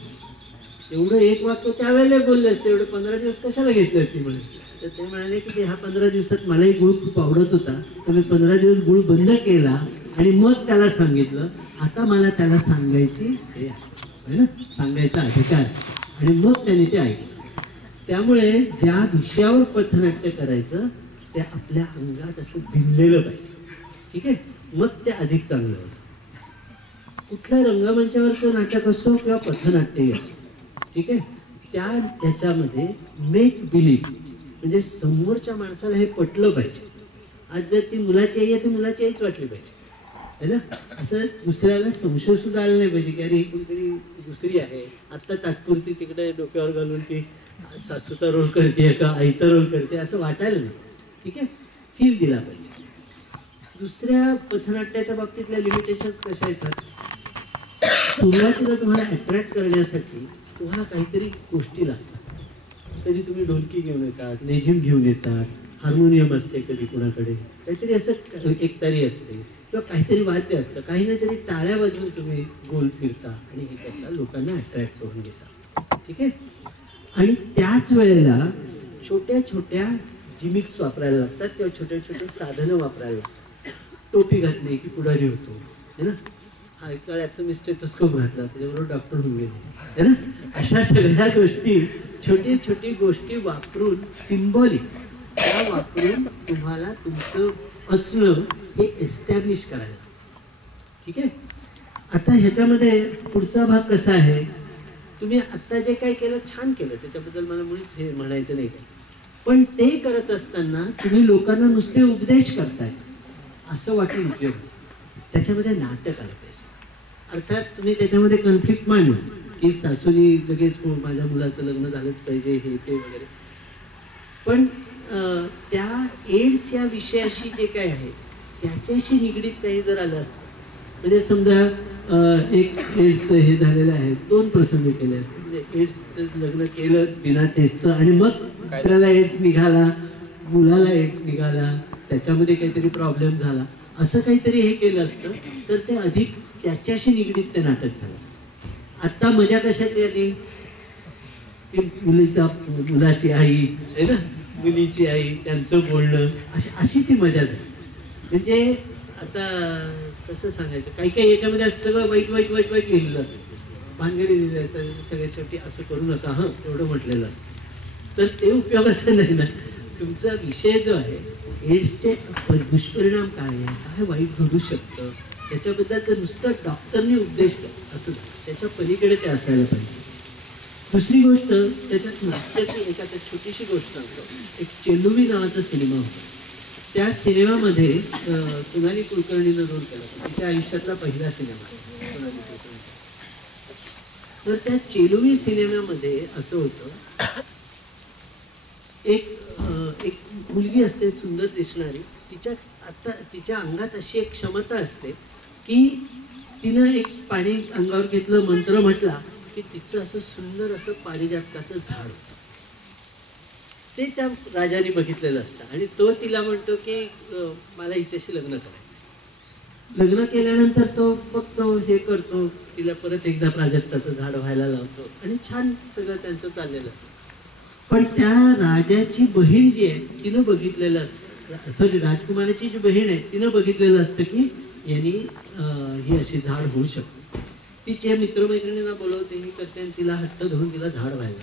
एवढं एक वाक्य त्यावेळेला बोलले असते, एवढे 15 दिवस कशाला घेतले असते म्हणे. तर ते म्हणाले की ह्या 15 दिवसात मलाही गुळ खूप आवडत होता, तर मी 15 दिवस गुळ बंद केला आणि मग त्याला सांगितलं. आता मला त्याला सांगायची हे आहे ना, सांगायचा अधिकार, आणि मग त्याने ते ऐकलं. त्यामुळे ज्या विषयावर पथनाट्य करायचं ते आपल्या अंगात असं भिनलेलं पाहिजे, ठीक आहे, मग ते अधिक चांगलं होतं. कुठल्या रंगमंचावरचं नाटक असो किंवा पथनाट्यही असो, ठीक आहे, त्याच्यामध्ये मेक बिलीव्ह म्हणजे समोरच्या माणसाला हे पटलं पाहिजे. आज जर ती मुलाची आई आहे तर मुलाची आईच वाटली पाहिजे, है ना. असं दुसऱ्याला संशय सुद्धा आला नाही पाहिजे की अरे ही कोणतरी दुसरी आहे, आत्ता तात्पुरती तिकडे डोक्यावर घालून ती सासूचा रोल करते का आईचा रोल करते असं वाटायला नाही, ठीक आहे. फील दिला पाहिजे. दुसऱ्या पथनाट्याच्या बाबतीतल्या लिमिटेशन्स कशा येतात, सुरुवातीला तुम्हाला अट्रॅक्ट करण्यासाठी तुम्हाला काहीतरी गोष्टी लागतात. कधी तुम्ही ढोलकी घेऊन येतात, लेझिम घेऊन येतात, हार्मोनियम असते कधी कुणाकडे, काहीतरी असं एकतारी असते किंवा काहीतरी वाद्य असतं, काही ना तरी टाळ्या वाजवून तुम्ही गोल फिरता आणि हे करता, लोकांना अट्रॅक्ट करून घेता, ठीक आहे. आणि त्याच वेळेला छोट्या छोट्या जिमिक्स वापरायला लागतात किंवा छोटे छोटे साधनं वापरायला लागतात. टोपी घातली की पुढारी होतो, है ना. ऐकायला मी स्टेथोस्कोप घातला त्याच्याबरोबर डॉक्टर होऊन गेले, है ना. अशा सगळ्या गोष्टी, छोटी छोटी गोष्टी वापरून, सिम्बॉलिक त्या वापरून तुम्हाला तुमचं असणं हे एस्टॅब्लिश करायला, ठीक आहे. आता ह्याच्यामध्ये पुढचा भाग कसा आहे, तुम्ही आत्ता जे काही केलं छान केलं, त्याच्याबद्दल मला मुळीच हे म्हणायचं नाही काय, पण ते करत असताना तुम्ही लोकांना नुसते उपदेश करताय असं वाटून उपयोग. त्याच्यामध्ये नाटक आलं पाहिजे. अर्थात तुम्ही त्याच्यामध्ये कन्फ्लिक्ट मांडलं की सासूनी लगेच माझ्या मुलाचं लग्न झालंच पाहिजे हे ते वगैरे, पण त्या एड्स या विषयाशी जे काय आहे त्याच्याशी निगडीत काही जर आलं असतं, म्हणजे समजा एक एड्सचं हे झालेलं आहे, 2 प्रसंग केले असते, म्हणजे एड्सचं लग्न केलं बिना टेस्टचं आणि मग दुसऱ्याला एड्स निघाला, मुलाला एड्स निघाला, त्याच्यामध्ये काहीतरी प्रॉब्लेम झाला, असं काहीतरी हे केलं असतं तर ते अधिक त्याच्याशी निगडीत ते नाटक झालं असतं. आत्ता मजा कशाची आली, मुलाची आई आहे ना, मुलीची आई, त्यांचं बोलणं, अशी ती मजा झाली. म्हणजे आता कसं सांगायचं, काही काही याच्यामध्ये असं सगळं वाईट वाईट वाईट वाईट लिहिलेलं असतं, भानगडी लिहिलेलं असतं, सगळ्या शेवटी असं करू नका हं एवढं म्हटलेलं असतं. तर ते उपयोगाचं नाही ना. तुमचा विषय जो आहे एड्सचे दुष्परिणाम काय आहे, काय वाईट घडू शकतं, त्याच्याबद्दल नुसतं डॉक्टरने उपदेश केला असं, त्याच्या पलीकडे ते असायला पाहिजे. दुसरी गोष्ट त्याच्यात नाट्याची एखादी छोटीशी गोष्ट सांगतो. एक चेल्लुवी नावाचा सिनेमा होता, त्या सिनेमामध्ये सोनाली कुलकर्णीनं रोल केला होता. तिच्या आयुष्यातला पहिला सिनेमा सोनाली कुलकर्णी. तर त्या चेलुवी सिनेमामध्ये असं होतं, एक मुलगी असते सुंदर दिसणारी, तिच्या अंगात अशी एक क्षमता असते की तिनं एक पाणी अंगावर घेतलं, मंत्र म्हटला की तिचं असं सुंदर असं पारिजातकाचं झाड होतं. ते त्या राजाने बघितलेलं असतं आणि तो तिला म्हणतो की मला हिच्याशी लग्न करायचं. लग्न केल्यानंतर तो बघतो, हे करतो, तिला परत एकदा प्राजक्ताचं झाड व्हायला लावतो आणि छान सगळं त्यांचं चाललेलं असतं. पण त्या राजाची बहीण जी आहे तिनं बघितलेलं असतं, सॉरी राजकुमाराची जी बहीण आहे तिनं बघितलेलं असतं की यांनी ही अशी झाड होऊ शकते. तिचे मित्रमैत्रिणींना बोलवते, ही करते आणि तिला हट्ट धरून तिला झाड व्हायला.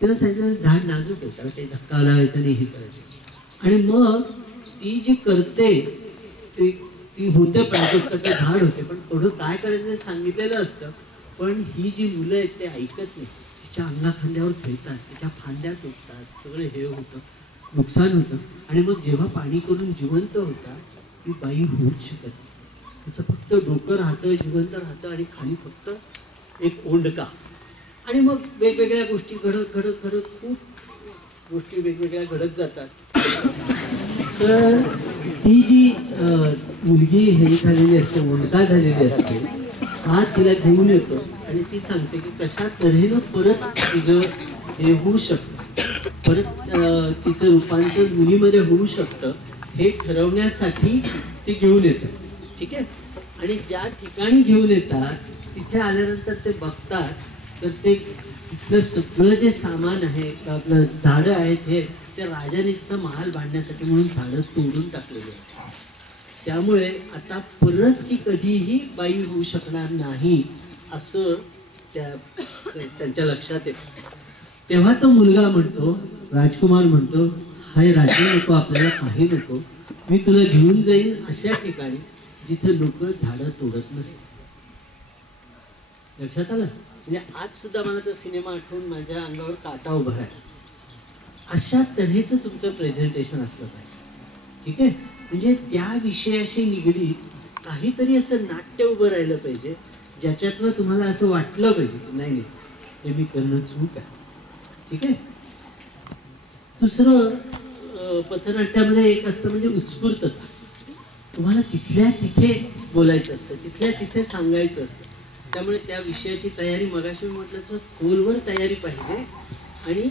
तिला सांगितलं झाड नाजूक आहे, त्याला काही धक्का लावायचा नाही, हे करायचं. आणि मग ती जी करते ती होते, प्राजक्ताचं झाड होते, पण थोडं काय करायचं सांगितलेलं असतं. पण ही जी मुलं आहेत ते ऐकत नाही, तिच्या अंगाखांद्यावर खेळतात, तिच्या फांद्या तुटतात, सगळं हे होतं, नुकसान होतं. आणि मग जेव्हा पाणी करून जिवंत होता ती बाई होऊच शकत नाही. तिचं फक्त डोकं राहतं, जिवंत राहतं आणि खाली फक्त एक ओंडका. आणि मग वेगवेगळ्या गोष्टी घडत घडत घडत खूप गोष्टी वेगवेगळ्या घडत जातात. तर ती जी मुलगी हे झालेली असते, ओंडका झालेली असते, हा तिला घेऊन येतो आणि ती सांगते की कशा तऱ्हेनं परत तिचं हे होऊ शकतं, परत तिचं रूपांतर मुलीमध्ये होऊ शकतं हे ठरवण्यासाठी ती घेऊन येतात. ठीक आहे. आणि ज्या ठिकाणी घेऊन येतात तिथे आल्यानंतर ते बघतात तर ते तिथलं सगळं जे सामान आहे, आपलं झाडं आहेत, हे त्या राजाने तिथं महाल बांधण्यासाठी म्हणून झाडं तोडून टाकलेली आहेत. त्यामुळे आता परत ती कधीही बाई होऊ शकणार नाही असं त्यांच्या लक्षात येतं. तेव्हा तो मुलगा म्हणतो, राजकुमार म्हणतो, हाय राज्य नको, आपल्याला काही नको, मी तुला घेऊन जाईन अशा ठिकाणी जिथे लोक झाडं तोडत नसतात. लक्षात आलं? म्हणजे आज सुद्धा मला तो सिनेमा आठवून माझ्या अंगावर काटा उभा राहिला. अशा तऱ्हेचं तुमचं प्रेझेंटेशन असलं पाहिजे. ठीक आहे. म्हणजे त्या विषयाशी निगडीत काहीतरी असं नाट्य उभं राहिलं पाहिजे ज्याच्यातनं तुम्हाला असं वाटलं पाहिजे की नाही हे मी करणं चूक आहे. ठीक आहे. दुसरं पथनाट्यामध्ये एक असतं म्हणजे उत्स्फूर्तता. तुम्हाला तिथल्या तिथे बोलायचं असतं, तिथल्या तिथे सांगायचं असतं. त्यामुळे त्या विषयाची तयारी, मगाशी म्हटलं तर खोलवर तयारी पाहिजे आणि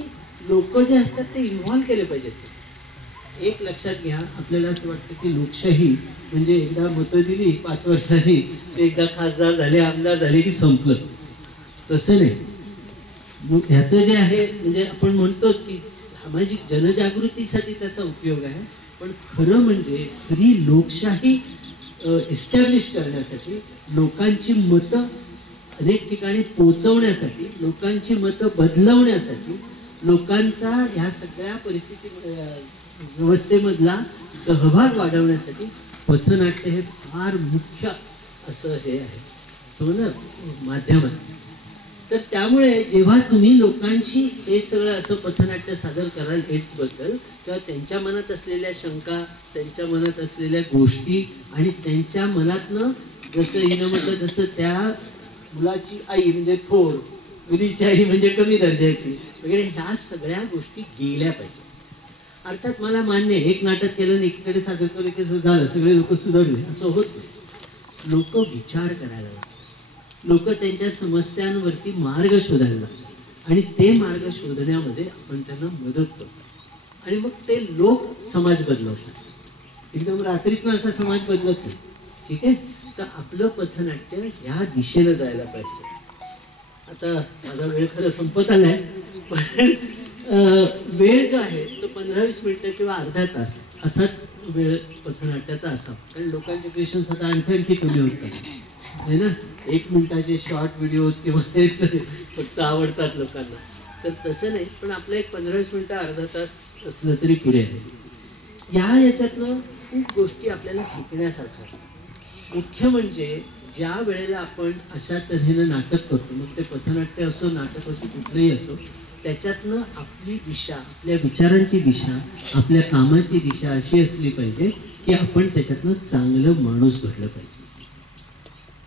लोक जे असतात ते इन्व्हॉल्व केले पाहिजेत. एक लक्षात घ्या, आपल्याला असं वाटतं की लोकशाही म्हणजे एकदा मतं दिली 5 वर्षांनी, एकदा खासदार झाले, आमदार झाले की संपलं. तसं नाही. ह्याचं जे आहे म्हणजे आपण म्हणतोच की सामाजिक जनजागृतीसाठी त्याचा उपयोग आहे, पण खरं म्हणजे खरी लोकशाही एस्टॅब्लिश करण्यासाठी, लोकांची मतं अनेक ठिकाणी पोचवण्यासाठी, लोकांची मतं बदलवण्यासाठी, लोकांचा ह्या सगळ्या परिस्थिती व्यवस्थेमधला सहभाग वाढवण्यासाठी पथनाट्य हे फार मुख्य असं हे आहे, समजलं, माध्यम आहे. तर त्यामुळे जेव्हा तुम्ही लोकांशी हे सगळं असं पथनाट्य सादर कराल एड्सबद्दल, तेव्हा त्यांच्या मनात असलेल्या शंका, त्यांच्या मनात असलेल्या गोष्टी आणि त्यांच्या मनातनं जसं हिनं म्हटलं तसं त्या मुलाची आई म्हणजे थोर, मुलीची आई म्हणजे कमी दर्जाची वगैरे, ह्या सगळ्या गोष्टी गेल्या पाहिजे. अर्थात मला मान्य आहे, एक नाटक केलं आणि एकीकडे सादर केलं की झालं, सगळे लोक सुधारले असं होत नाही. लोक विचार करायला लागतात, लोक त्यांच्या समस्यांवरती मार्ग शोधायला लागतात आणि ते मार्ग शोधण्यामध्ये आपण त्यांना मदत करतो आणि मग ते लोक समाज बदलवतात. एकदम रात्रीतनं असा समाज बदलत नाही. ठीक आहे. तर आपलं पथनाट्य ह्या दिशेनं जायला पाहिजे. आता माझा वेळ खरं संपत आलाय, पण वेळ जो आहे तो 15-20 मिनिटं किंवा अर्धा तास असाच वेळ पथनाट्याचा असावा, कारण लोकांचे क्वेश्चन्स आता आणखी कमी होतात आहे ना. 1 मिनिटाचे शॉर्ट व्हिडिओज किंवा हेच फक्त आवडतात लोकांना, तर तसं नाही. पण आपलं एक 15-20 मिनिटं अर्धा तास असलं तरी पुरे आहे. याच्यातनं खूप गोष्टी आपल्याला शिकण्यासारख्या असतात. मुख्य म्हणजे ज्या वेळेला आपण अशा तऱ्हेनं नाटक करतो, मग ते पथनाट्य असो, नाटक असो, कुठलंही असो, त्याच्यातनं आपली दिशा, आपल्या विचारांची दिशा, आपल्या कामाची दिशा अशी असली पाहिजे की आपण त्याच्यातनं चांगलं माणूस घडलं पाहिजे.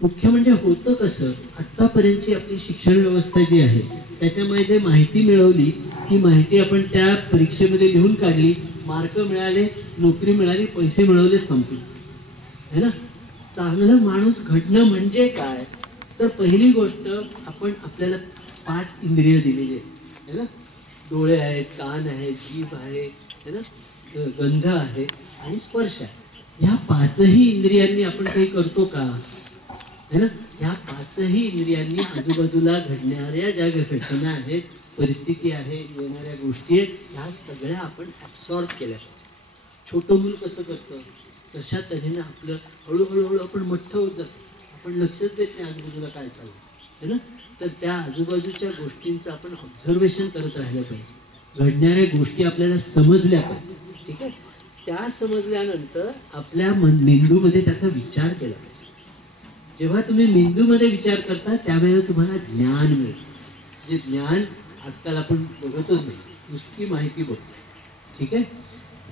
मुख्य म्हणजे होतं कसं, आत्तापर्यंतची आपली शिक्षण व्यवस्था जी आहे त्याच्यामध्ये जे माहिती मिळवली ती माहिती आपण त्या परीक्षेमध्ये लिहून काढली, मार्क मिळाले, नोकरी मिळाली, पैसे मिळवले, संपली है ना. चांगलं माणूस घडणं म्हणजे काय, तर पहिली गोष्ट आपण आपल्याला 5 इंद्रिय दिलेली आहे ना. डोळे आहेत, कान आहेत, जीभ आहे है ना, गंध आहे आणि स्पर्श आहे. ह्या 5ही इंद्रियांनी आपण काही करतो का है ना. ह्या 5ही इंद्रियांनी आजूबाजूला घडणाऱ्या ज्या घटना आहेत, परिस्थिती आहे, येणाऱ्या गोष्टी आहेत, ह्या सगळ्या आपण ॲब्सॉर्ब केल्या पाहिजे. छोटं मूल कसं करतं तशा तऱ्हेने आपलं हळूहळू आपण मोठं होत जातो. आपण लक्षच देत नाही आजूबाजूला काय चाललं है ना. तर त्या आजूबाजूच्या गोष्टींचं आपण ऑब्झर्वेशन करत राहिलं पाहिजे. घडणाऱ्या गोष्टी आपल्याला समजल्या पाहिजे. ठीक आहे. त्या समजल्यानंतर आपल्या मेंदूमध्ये त्याचा विचार केला पाहिजे. जेव्हा तुम्ही मेंदूमध्ये विचार करता त्यावेळेला तुम्हाला ज्ञान मिळतं. जे ज्ञान आजकाल आपण बघतच नाही, नुसती माहिती बघतो. ठीक आहे.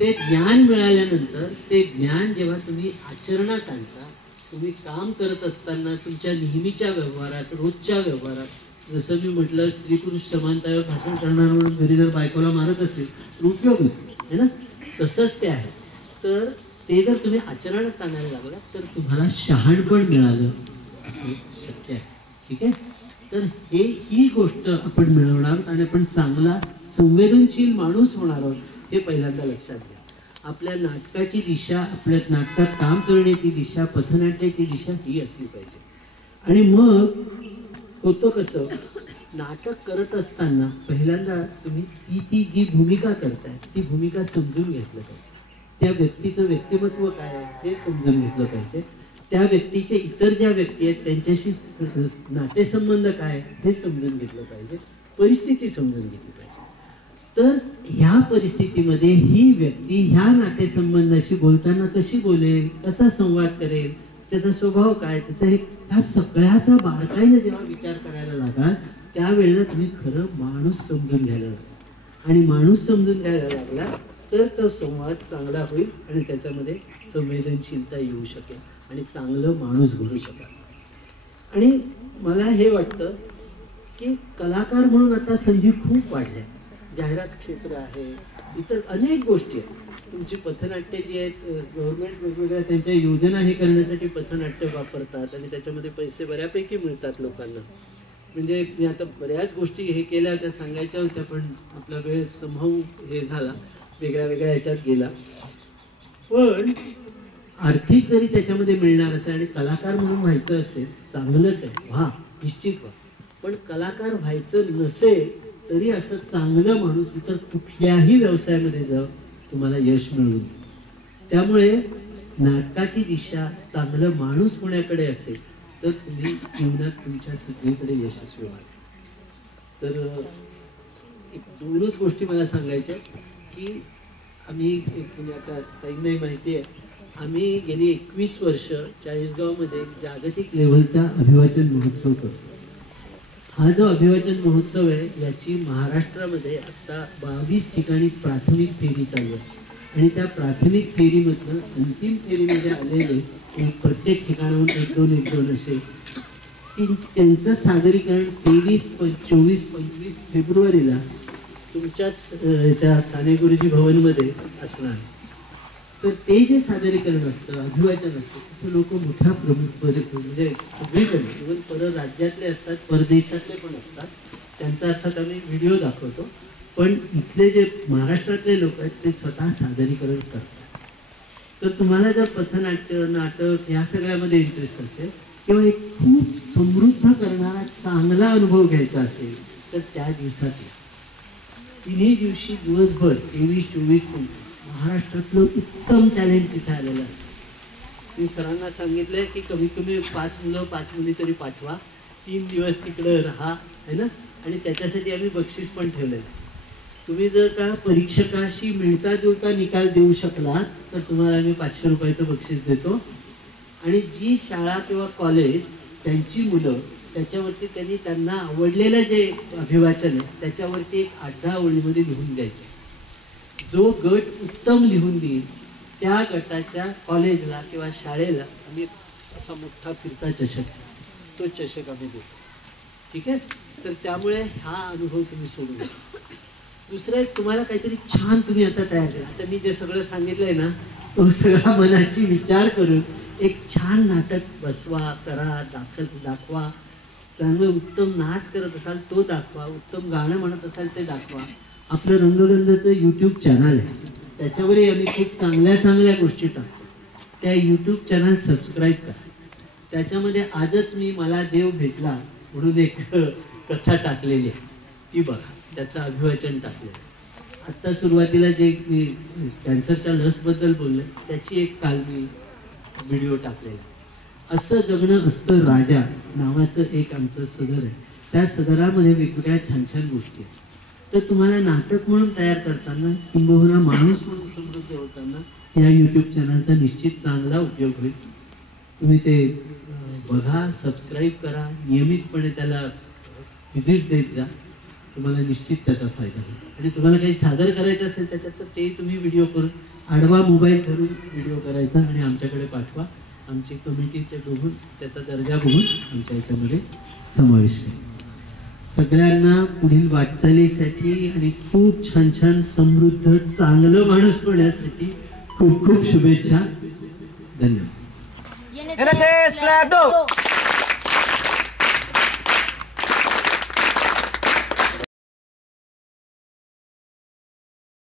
ते ज्ञान मिळाल्यानंतर ते ज्ञान जेव्हा तुम्ही आचरणात आणता, तुम्ही काम करत असताना तुमच्या नेहमीच्या व्यवहारात, रोजच्या व्यवहारात, जसं मी म्हटलं स्त्री पुरुष समानतेवर भाषण करणार म्हणून घरी जर बायकोला मारत असेल तर उपयोग नाही है ना. तसंच ते आहे. तर ते जर तुम्ही आचरणात आणायला लागला तर तुम्हाला शहाणपण मिळालं असं शक्य आहे. ठीक आहे. तर ही गोष्ट आपण मिळवणार आणि आपण चांगला संवेदनशील माणूस होणार आहोत हे पहिल्यांदा लक्षात घ्या. आपल्या नाटकाची दिशा, आपल्या नाटकात काम करण्याची दिशा, पथनाट्याची दिशा ही असली पाहिजे. आणि मग होतं कसं, नाटक करत असताना पहिल्यांदा तुम्ही ती जी भूमिका करताय ती भूमिका समजून घेतलं पाहिजे. त्या व्यक्तीचं व्यक्तिमत्व काय आहे हे समजून घेतलं पाहिजे. त्या व्यक्तीचे इतर ज्या व्यक्ती आहेत त्यांच्याशी नातेसंबंध काय आहेत हे समजून घेतलं पाहिजे. परिस्थिती समजून घेतली पाहिजे. तर ह्या परिस्थितीमध्ये ही व्यक्ती ह्या नातेसंबंधाशी बोलताना कशी बोलेल, कसा संवाद करेल, त्याचा स्वभाव काय, त्याचा ह्या सगळ्याचा बारकाईने जेव्हा विचार करायला लागाल त्यावेळेला तुम्ही खरं माणूस समजून घ्यायला लागला. आणि माणूस समजून घ्यायला लागला तर तो संवाद चांगला होईल आणि त्याच्यामध्ये संवेदनशीलता येऊ शकेल आणि चांगलं माणूस घडू शकेल. आणि मला हे वाटतं की कलाकार म्हणून आता संधी खूप वाढल्या. जाहिरात क्षेत्र आहे, इतर अनेक गोष्टी आहेत. तुमची पथनाट्य जी आहेत, गव्हर्नमेंट वेगवेगळ्या त्यांच्या योजना हे करण्यासाठी पथनाट्य वापरतात आणि त्याच्यामध्ये पैसे बऱ्यापैकी मिळतात लोकांना. म्हणजे मी आता बऱ्याच गोष्टी हे केल्या होत्या, सांगायच्या होत्या, पण आपला वेळ संभावून हे झाला, वेगळ्या वेगळ्या ह्याच्यात गेला. पण आर्थिक जरी त्याच्यामध्ये मिळणार असेल आणि कलाकार म्हणून व्हायचं असेल चांगलंच आहे, व्हा, निश्चित व्हा. पण कलाकार व्हायचं नसेल तरी असं चांगलं माणूस इतर कुठल्याही व्यवसायामध्ये जाऊ तुम्हाला यश मिळून. त्यामुळे नाटकाची दिशा चांगलं माणूस होण्याकडे असेल तर तुम्ही जीवनात तुमच्या सगळीकडे यशस्वी व्हाल. तर एक 2च गोष्टी मला सांगायच्या की आम्ही म्हणजे आता ताईंनाही माहिती आहे, आम्ही गेली 21 वर्ष चाळीसगावमध्ये जागतिक लेव्हलचा अभिवाचन महोत्सव करतो. हा जो अभिवाचन महोत्सव आहे याची महाराष्ट्रामध्ये आता 22 ठिकाणी प्राथमिक फेरी चालू आहे. आणि त्या प्राथमिक फेरीमधनं अंतिम फेरीमध्ये आलेले प्रत्येक ठिकाणाहून 1-2 असे त्यांचं सादरीकरण 23, 24, 25 फेब्रुवारीला तुमच्याच ह्याच्या साने गुरुजी भवनमध्ये असणार. तर ते जे सादरीकरण असतं, अभिवाचन असतं, तिथे लोक मोठ्या म्हणजे सगळीकडे इव्हन परराज्यातले असतात, परदेशातले पण असतात. त्यांचा अर्थात आम्ही व्हिडिओ दाखवतो. पण इथले जे महाराष्ट्रातले लोक आहेत ते स्वतः सादरीकरण करतात. तर तुम्हाला जर पथनाट्य, नाटक ह्या सगळ्यामध्ये इंटरेस्ट असेल किंवा एक खूप समृद्ध करणारा चांगला अनुभव घ्यायचा असेल तर त्या दिवसात 3 दिवशी दिवसभर 23, 24, 25 महाराष्ट्रातलं उत्तम टॅलेंट तिथे आलेलं असतं. मी सरांना सांगितलंय की कमीत कमी 5 मुलं 5 मुली तरी पाठवा, 3 दिवस तिकडं राहा है ना. आणि त्याच्यासाठी आम्ही बक्षीस पण ठेवलेलं. तुम्ही जर का परीक्षकाशी मिळता जुळता निकाल देऊ शकलात तर तुम्हाला आम्ही 500 रुपयाचं बक्षीस देतो. आणि जी शाळा किंवा कॉलेज त्यांची मुलं त्याच्यावरती त्यांनी त्यांना आवडलेलं जे अभिवाचन आहे त्याच्यावरती एक 8-10 ओळीमध्ये लिहून द्यायचं. जो गट उत्तम लिहून देईल त्या गटाच्या कॉलेजला किंवा शाळेला आम्ही असा मोठा फिरता चषक, तो चषक आम्ही देतो. ठीक आहे. तर त्यामुळे हा अनुभव तुम्ही सोडू नका. दुसरं एक तुम्हाला काहीतरी छान तुम्ही आता तयार करा. आता मी जे सगळं सांगितलंय ना तो सगळा मनाची विचार करून एक छान नाटक बसवा, करा, दाखवा. चांगलं उत्तम नाच करत असाल तो दाखवा, उत्तम गाणं म्हणत असाल ते दाखवा. आपलं रंगगंधचं यूट्यूब चॅनल आहे, त्याच्यावरही आम्ही खूप चांगल्या चांगल्या गोष्टी टाकतो. त्या यूट्यूब चॅनल सबस्क्राईब करा. त्याच्यामध्ये आजच मी मला देव भेटला म्हणून एक कथा टाकलेली आहे, ती बघा. त्याचं अभिवाचन टाकलेलं. आत्ता सुरुवातीला जे मी कॅन्सरच्या लसबद्दल बोलले त्याची एक काल मी व्हिडिओ टाकलेला. असं जगणं असतं राजा नावाचं एक आमचं सदर आहे. त्या सदरामध्ये वेगवेगळ्या छान छान गोष्टी आहेत. तर तुम्हाला नाटक म्हणून तयार करताना किंबहुना माणूस म्हणून समृद्ध होताना या यूट्यूब चॅनलचा निश्चित चांगला उपयोग होईल. तुम्ही ते बघा, सबस्क्राईब करा, नियमितपणे त्याला व्हिजिट देत जा. तुम्हाला निश्चित त्याचा फायदा होईल. आणि तुम्हाला काही सादर करायचं असेल त्याच्यात तर ते तुम्ही व्हिडिओ करून आडवा मोबाईल धरून व्हिडिओ करायचा आणि आमच्याकडे पाठवा. आमची कमिटी ते बघून त्याचा दर्जा बघून आमच्या याच्यामध्ये समावेश आहे. सगळ्यांना पुढील वाटचालीसाठी आणि खूप छान छान समृद्ध चांगलं माणूस होण्यासाठी खूप खूप शुभेच्छा. धन्यवाद.